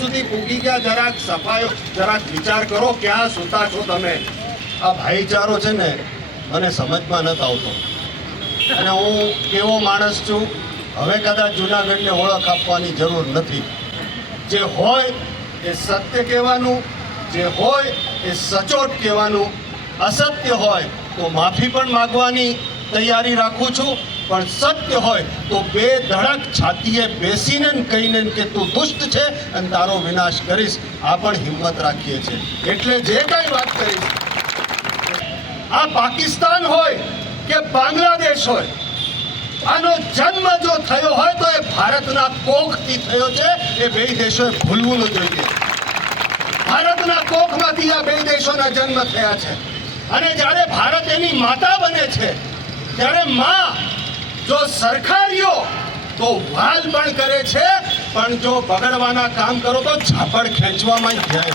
સુધી પૂગી ગયા. જરાક સફાયો જરાક વિચાર કરો, ક્યાં સૂતા છો તમે? આ ભાઈચારો છે ને, મને સમજમાં નથી આવતો. અને હું કેવો માણસ છું, હવે કદાચ જુનાગઢને ઓળખ આપવાની જરૂર નથી. જે હોય એ સત્ય કહેવાનું, જે હોય એ સચોટ કહેવાનું. અસત્ય હોય તો માફી પણ માગવાની તૈયારી રાખું છું. પણ સત્ય હોય તો બે ધડક છાતીએ બેસીને કહીને કે તું દુષ્ટ છે અને તારો વિનાશ કરીશ. આ પણ હિંમત રાખીએ છીએ. એટલે જે કંઈ વાત કરીશ, આ પાકિસ્તાન હોય કે બાંગ્લાદેશ હોય, આનો જન્મ જો થયો હોય તો એ ભારતના કોખથી થયો છે. એ બે દેશોએ ભૂલવું ન જોઈએ. ભારતના કોખમાંથી આ બે દેશોના જન્મ થયા છે. અને જ્યારે ભારત એની માતા બને છે, ત્યારે માં જો સરખારીઓ તો વાલ પણ કરે છે, પણ જો બગડવાના કામ કરો તો ઝાપડ ખેંચવામાં જાય.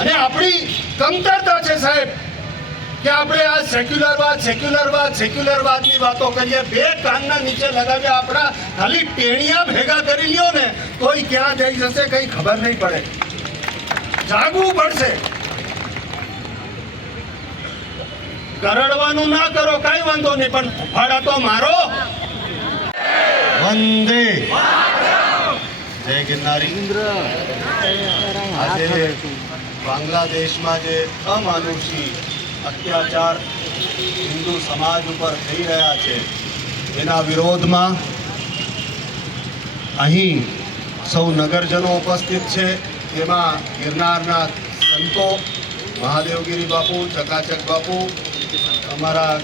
અને આપણી કમતરતા છે સાહેબ, કે આપણે આ સેક્યુલરવાદ સેક્યુલરવાદ સેક્યુલરવાદની વાતો કરીએ, બે કાનના નીચે લગાવ્યા આપણા ખાલી ટેણિયા ભેગા કરી લ્યો ને, તોય ક્યાં જઈ જશે કંઈ ખબર નહીં પડે. જાગવું પડશે. કરડવાનું ના કરો કાંઈ વાંધો નહીં પણ ફાડા તો મારો. વંદે જય ગિરનારીન્દ્ર આજે બાંગ્લાદેશમાં જે અમાનુષી અત્યાચાર હિન્દુ સમાજ ઉપર થઈ રહ્યા છે એના વિરોધમાં અહીં સૌ નગરજનો ઉપસ્થિત છે. એમાં ગિરનારના સંતો મહાદેવગીરી બાપુ ચકાચક બાપુ અમારા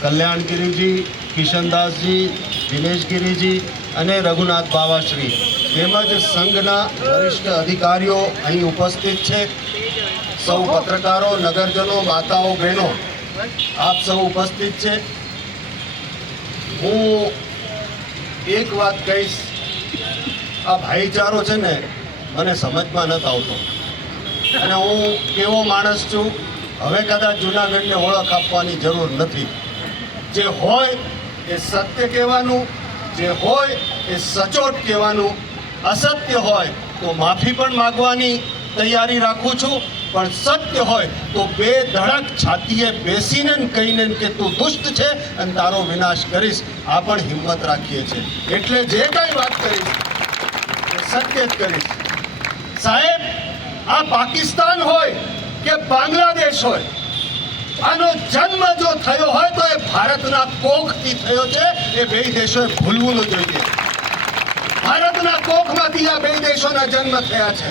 કલ્યાણગીરીજી કિશનદાસજી દિનેશગીરીજી અને રઘુનાથ બાવાશ્રી તેમજ સંઘના વરિષ્ઠ અધિકારીઓ અહીં ઉપસ્થિત છે. સૌ પત્રકારો, નગરજનો, માતાઓ, બહેનો, આપ સૌ ઉપસ્થિત છે. હું એક વાત કહીશ, આ ભાઈચારો છે ને મને સમજમાં નથી આવતો. અને હું કેવો માણસ છું હવે કદાચ જુનાગઢને ઓળખ આપવાની જરૂર નથી. જે હોય એ સત્ય કહેવાનું, જે હોય એ સચોટ કહેવાનું. અસત્ય હોય તો માફી પણ માગવાની તૈયારી રાખું છું, પણ સત્ય હોય તો બે ધડક છાતીએ બેસીને કહીને કે તું દુષ્ટ છે અને તારો વિનાશ કરીશ. આ પણ હિંમત રાખીએ છીએ. એટલે જે કાંઈ વાત કરીશ સત્ય જ કરીશ. સાહેબ, આ પાકિસ્તાન હોય કે બાંગ્લાદેશ હોય, આનો જન્મ જો થયો હોય તો એ ભારતના કોખથી થયો છે. એ બે દેશોએ ભૂલવું ન જોઈએ. ભારતના કોખમાંથી આ બે દેશોના જન્મ થયા છે.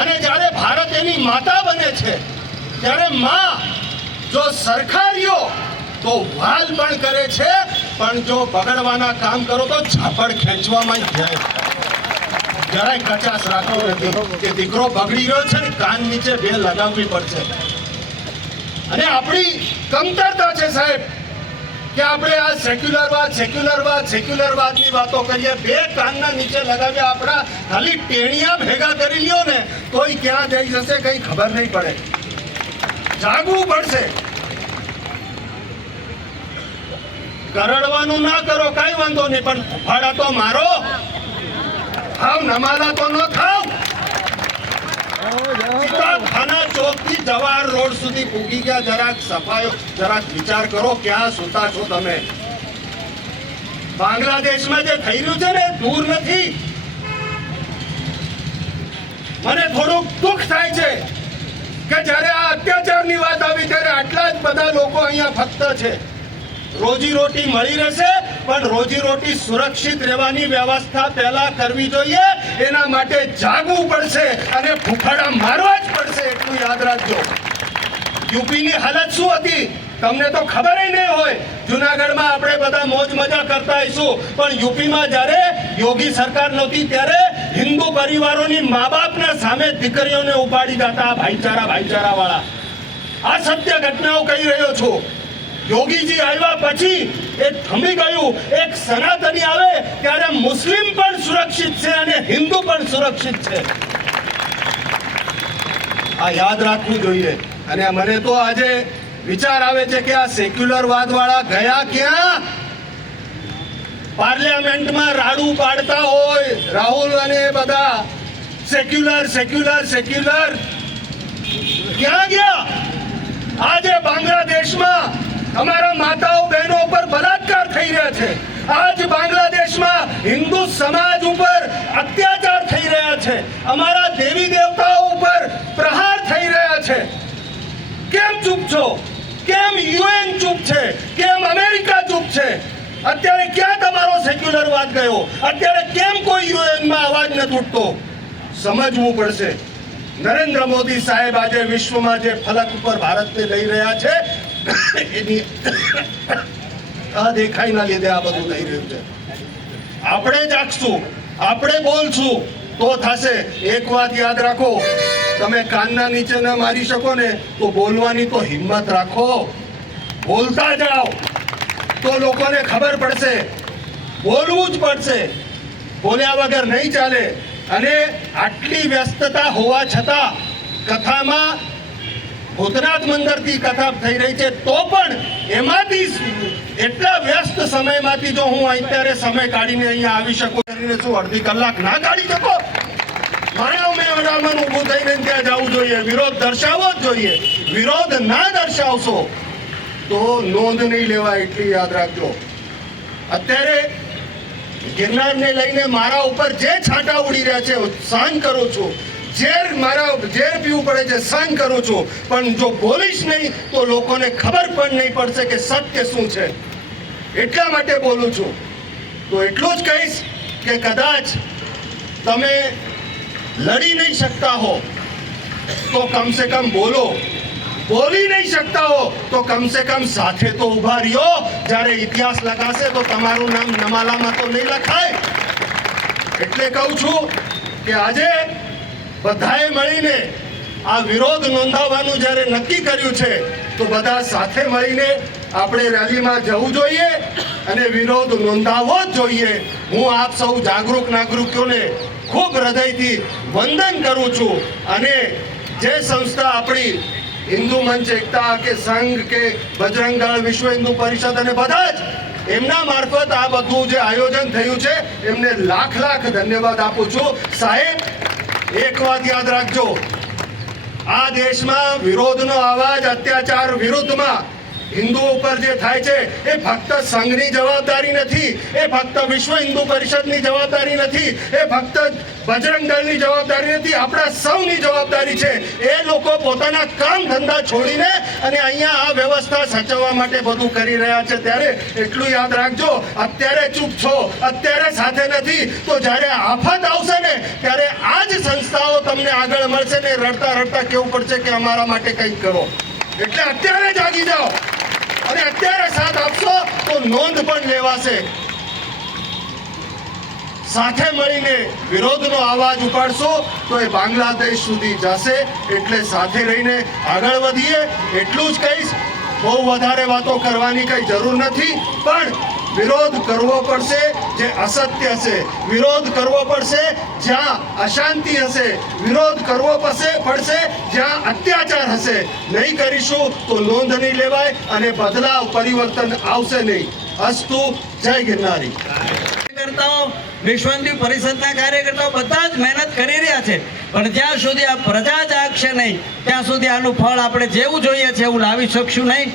અને જ્યારે ભારત એની માતા બને છે, ત્યારે માં જો સરખારીઓ તો વાલ પણ કરે છે, પણ જો બગડવાના કામ કરો તો ઝાપડ ખેંચવામાં જાય. જરાય કચાશ રાખતો નથી. કે દીકરો બગડી રહ્યો છે ને, કાન નીચે બે લગાવવી પડશે. અને આપણી કમતરતા છે સાહેબ, કે આપણે આ સેક્યુલરવાદ સેક્યુલરવાદ સેક્યુલરવાદની વાતો કરીએ, બે કાનના નીચે લગાવ્યા આપણા ખાલી ટેણિયા ભેગા કરી લ્યો ને, તોય ક્યાં જઈ જશે કઈ ખબર નહીં પડે. જાગવું પડશે. કરડવાનું ના કરો, કાંઈ વાંધો નહીં, પણ ફાડા તો મારો. ખાવ નમાલા તો ન ખાવ. થાના ચોકથી જવાહર રોડ સુધી પૂગી ગયા. જરાક સફાયો જરાક વિચાર કરો ક્યાં સુતા છો તમે? બાંગ્લાદેશમાં જે થઈ રહ્યું છે ને દૂર નથી. મને થોડુંક દુઃખ થાય છે કે જ્યારે આ અત્યાચારની વાત આવી ત્યારે આટલા જ બધા લોકો અહીંયા ફક્ત છે. રોજી રોટી મળી રહેશે, પણ રોજી રોટી સુરક્ષિત રહેવાની વ્યવસ્થા પહેલા કરવી જોઈએ. એના માટે જાગવું પડશે અને ફૂફાડા મારવા જ પડશે એટલું યાદ રાખજો. યુપીની હાલત શું હતી? તમને તો ખબર નહીં હોય. જુનાગઢમાં આપણે બધા મોજ મજા કરતા આવીશું. પણ યુપીમાં જ્યારે યોગી સરકાર નહોતી, ત્યારે હિન્દુ પરિવારોની મા બાપના સામે દીકરીઓને ઉપાડી જતા ભાઈચારા ભાઈચારા વાળા આ સત્ય ઘટનાઓ કહી રહ્યો છું. યોગીજી આવ્યા પછી એ થમી ગયું. એક સનાતની આવે ત્યારે મુસ્લિમ પણ સુરક્ષિત છે અને હિન્દુ પણ સુરક્ષિત છે. આ યાદ રાખવું જોઈએ. અને મને તો આજે વિચાર આવે છે કે આ સેક્યુલર વાદ વાળા ગયા ક્યાં? પાર્લામેન્ટમાં રાડુ પાડતા હોય. રાહુલ અને બધા સેક્યુલર સેક્યુલર સેક્યુલર ક્યાં ગયા? આજે બાંગ્લાદેશમાં અમારા માતાઓ, બહેનો ઉપર બલાત્કાર થઈ રહ્યા છે. આજ બાંગ્લાદેશમાં હિન્દુ સમાજ ઉપર અત્યાચાર થઈ રહ્યા છે. અમારા દેવી દેવતાઓ ઉપર પ્રહાર થઈ રહ્યા છે. કેમ ચૂપ છો? કેમ યુએન ચૂપ છે? કેમ અમેરિકા ચૂપ છે? અત્યારે ક્યાં તમારો સેક્યુલર વાત ગયો? અત્યારે કેમ કોઈ યુએનમાં અવાજ નથી ઉઠતો સમજવું પડશે. નરેન્દ્ર મોદી સાહેબ આજે વિશ્વમાં જે ફલક ઉપર ભારતને લઈ રહ્યા છે એની આ દેખાઈના લીધે આ બધું થઈ રહ્યું છે. આપણે જાગશું, આપણે બોલશું તો થશે. એક વાત યાદ રાખો, તમે કાનના નીચે ન મારી શકો ને, તો બોલવાની તો હિંમત રાખો. બોલતા જાઓ, તો લોકોને ખબર પડશે. બોલવું જ પડશે. બોલ્યા વગર નહીં ચાલે. અને આટલી વ્યસ્તતા હોવા છતાં કથામાં ભૂતનાથ મંદિરથી કથા થઈ રહી છે, તો પણ એમાંથી એટલા વ્યસ્ત સમયમાંથી જો હું અત્યારે સમય કાઢીને અહીંયા આવી શકું, કરીને શું અડધી કલાક ના કાઢી શકો? મારા મેં અડામણ ઊભું થઈને ત્યાં જવું જોઈએ, વિરોધ દર્શાવવો જ જોઈએ. વિરોધ ના દર્શાવશો, તો નોંધ નહીં લેવાય એટલી યાદ રાખજો. અત્યારે ગિરનારને લઈને મારા ઉપર જે છાંટા ઉડી રહ્યા છે સહન કરું છું. ઝેર મારા ઝેર પીવું પડે છે, સહન કરું છું. પણ જો બોલીશ નહીં, તો લોકોને ખબર પણ નહીં પડશે કે સત્ય શું છે. એટલા માટે બોલું છું. તો એટલું જ કહીશ કે કદાચ તમે લડી નહીં શકતા હો, તો કમ સે કમ બોલો. બોલી નહીં શકતા હો, તો કમ સે કમ સાથે તો ઊભા રહ્યો. જ્યારે ઇતિહાસ લખાશે તો તમારું નામ નમાલામાં તો નહીં લખાય. એટલે કહું છું કે આજે બધાએ મળીને આ વિરોધ નોંધાવવાનું જ્યારે નક્કી કર્યું છે, તો બધા સાથે મળીને આપણે રેલીમાં જવું જોઈએ અને વિરોધ નોંધાવવો જ જોઈએ. હું આપ સૌ જાગૃત નાગરિકોને ખૂબ હૃદયથી વંદન કરું છું અને જે સંસ્થા આપણી હિન્દુ મંચ, એકતા કે સંઘ કે બજરંગ દળ, વિશ્વ હિન્દુ પરિષદ અને બધા જ, એમના મારફત આ બધું જે આયોજન થયું છે, એમને લાખ લાખ ધન્યવાદ આપું છું. સાહેબ એક વાત યાદ રાખજો. આ દેશમાં વિરોધનો અવાજ અત્યાચાર વિરુદ્ધમાં હિન્દુઓ ઉપર જે થાય છે, એ ફક્ત સંઘની જવાબદારી નથી, એ ફક્ત વિશ્વ હિન્દુ પરિષદની જવાબદારી નથી, એ ફક્ત બજરંગ દળની જવાબદારી નથી, આપણા સૌની જવાબદારી છે. એ લોકો પોતાના કામ ધંધા છોડીને અને અહીંયા આ વ્યવસ્થા સાચવવા માટે બધું કરી રહ્યા છે. ત્યારે એટલું યાદ રાખજો, અત્યારે ચૂપ છો, અત્યારે સાથે નથી. તો જ્યારે આફત આવશે ને, ત્યારે આ જ સંસ્થાઓ તમને આગળ મળશે ને રડતા રડતા કેવું પડશે કે અમારા માટે કંઈક કરો. એટલે અત્યારે જાગી જાઓ. અને અત્યારે સાથ આપશો તો નોંધ પણ લેવાશે. સાથે મળીને વિરોધનો અવાજ ઉપાડશો તો એ બાંગ્લાદેશ સુધી જશે. એટલે સાથે રહીને આગળ વધીએ. એટલું જ કહીશ, બહુ વધારે વાતો કરવાની કઈ જરૂર નથી. પણ વિરોધ કરવો પડશે જે અસત્ય છે વિરોધ કરવો પડશે જ્યાં અશાંતિ હશે. વિરોધ કરવો પડશે પડશે જ્યાં અત્યાચાર હશે. નહીં કરીશું તો નોંધ નહીં લેવાય અને બદલાવ પરિવર્તન આવશે નહીં. અસ્તુ, જય ગિરનારી. કાર્યકર્તાઓ વિશ્વ હિન્દુ પરિષદના કાર્યકર્તાઓ બધા જ મહેનત કરી રહ્યા છે. પણ જ્યાં સુધી આ પ્રજા જાગશે નહીં, ત્યાં સુધી આનું ફળ આપણે જેવું જોઈએ છે એવું લાવી શકશું નહીં.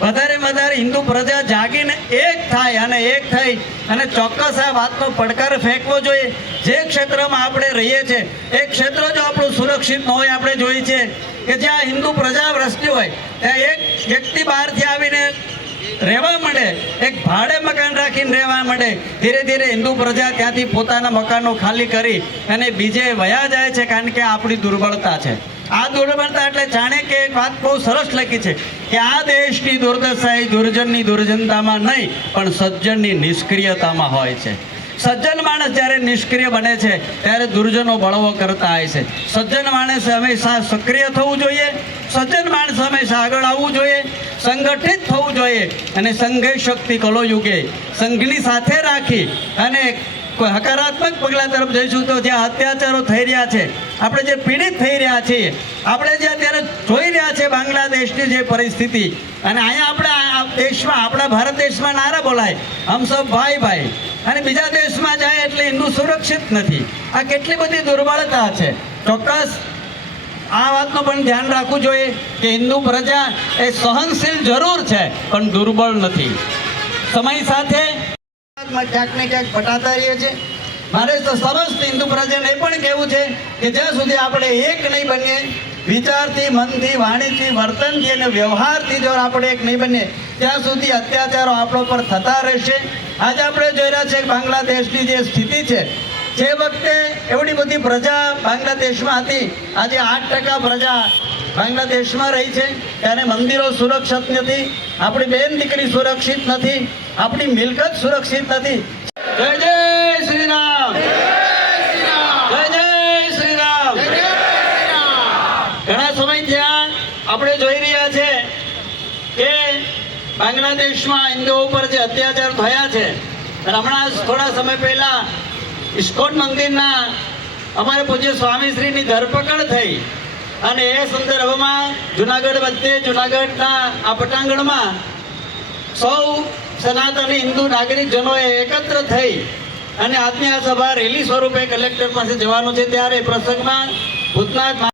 વધારે વધારે હિન્દુ પ્રજા જાગીને એક થાય અને એક થઈ અને ચોક્કસ આ વાતનો પડકાર ફેંકવો જોઈએ. જે ક્ષેત્રમાં આપણે રહીએ છીએ, એ ક્ષેત્ર જો આપણું સુરક્ષિત ન હોય, આપણે જોઈએ છીએ કે જ્યાં હિન્દુ પ્રજા વસતી હોય, ત્યાં એક વ્યક્તિ બહારથી આવીને રહેવા માંડે, એક ભાડે મકાન રાખીને રહેવા માંડે, ધીરે ધીરે હિન્દુ પ્રજા ત્યાંથી પોતાના મકાનો ખાલી કરી અને બીજે વયા જાય છે કારણ કે આપણી દુર્બળતા છે. આ દુર્બળતા એટલે જાણે કે એક વાત બહુ સરસ લખી છે કે આ દેશની દુર્દશા એ દુર્જનની દુર્જનતામાં નહીં, પણ સજ્જનની નિષ્ક્રિયતામાં હોય છે. સજ્જન માણસ જ્યારે નિષ્ક્રિય બને છે, ત્યારે દુર્જનો બળવો કરતા હોય છે. સજ્જન માણસે હંમેશા સક્રિય થવું જોઈએ, સજ્જન માણસ હંમેશા આગળ આવવું જોઈએ, સંગઠિત થવું જોઈએ અને સંઘે શક્તિ કલોયુગે સંઘની સાથે રાખી અને કોઈ હકારાત્મક પગલાં તરફ જઈશું તો જ્યાં અત્યાચારો થઈ રહ્યા છે આપણે જે પીડિત થઈ રહ્યા છીએ, આપણે જે અત્યારે જોઈ રહ્યા છે બાંગ્લાદેશની જે પરિસ્થિતિ, અને અહીંયા આપણે દેશમાં, આપણા ભારત દેશમાં નારા બોલાય. હમ સૌ ભાઈ ભાઈ. અને બીજા દેશમાં જાય એટલે હિન્દુ સુરક્ષિત નથી. આ કેટલી બધી દુર્બળતા છે. ચોક્કસ, આ વાતનું પણ ધ્યાન રાખવું જોઈએ કે હિન્દુ પ્રજા એ સહનશીલ જરૂર છે, પણ દુર્બળ નથી. સમય સાથે ક્યાંક ને ક્યાંક પટાતા રહીએ છીએ. મારે તો સમસ્ત હિન્દુ પ્રજાને પણ કહેવું છે કે જ્યાં સુધી આપણે એક નહીં બનીએ, વિચારથી, મનથી, વાણીથી, વર્તનથી અને વ્યવહારથી જો આપણે એક નહીં બનીએ, ત્યાં સુધી અત્યાચારો આપણો પર થતા રહેશે. આજે આપણે જોઈ રહ્યા છે બાંગ્લાદેશની જે સ્થિતિ છે, જે વખતે એવડી બધી પ્રજા બાંગ્લાદેશમાં હતી, આજે આઠ ટકા પ્રજા બાંગ્લાદેશમાં રહી છે. ત્યારે મંદિરો સુરક્ષિત નથી, આપણી બેન દીકરી સુરક્ષિત નથી, આપણી મિલકત સુરક્ષિત નથી. જય જય શ્રી રામ જય જય શ્રી રામ ઘણા સમય ત્યાં આપણે જોઈ રહ્યા છે કે બાંગ્લાદેશમાં હિન્દુઓ ઉપર જે અત્યાચાર થયા છે, હમણાં થોડા સમય પહેલા ઇસ્કોન મંદિરના અમારે પૂજ્ય સ્વામીશ્રીની ધરપકડ થઈ અને એ સંદર્ભમાં જુનાગઢ વચ્ચે, જુનાગઢના આ પટાંગણમાં સૌ સનાતની હિન્દુ નાગરિકજનોએ એકત્ર થઈ અને આજની આ સભા રેલી સ્વરૂપે કલેક્ટર પાસે જવાનું છે. ત્યારે પ્રસંગમાં ભૂતનાથ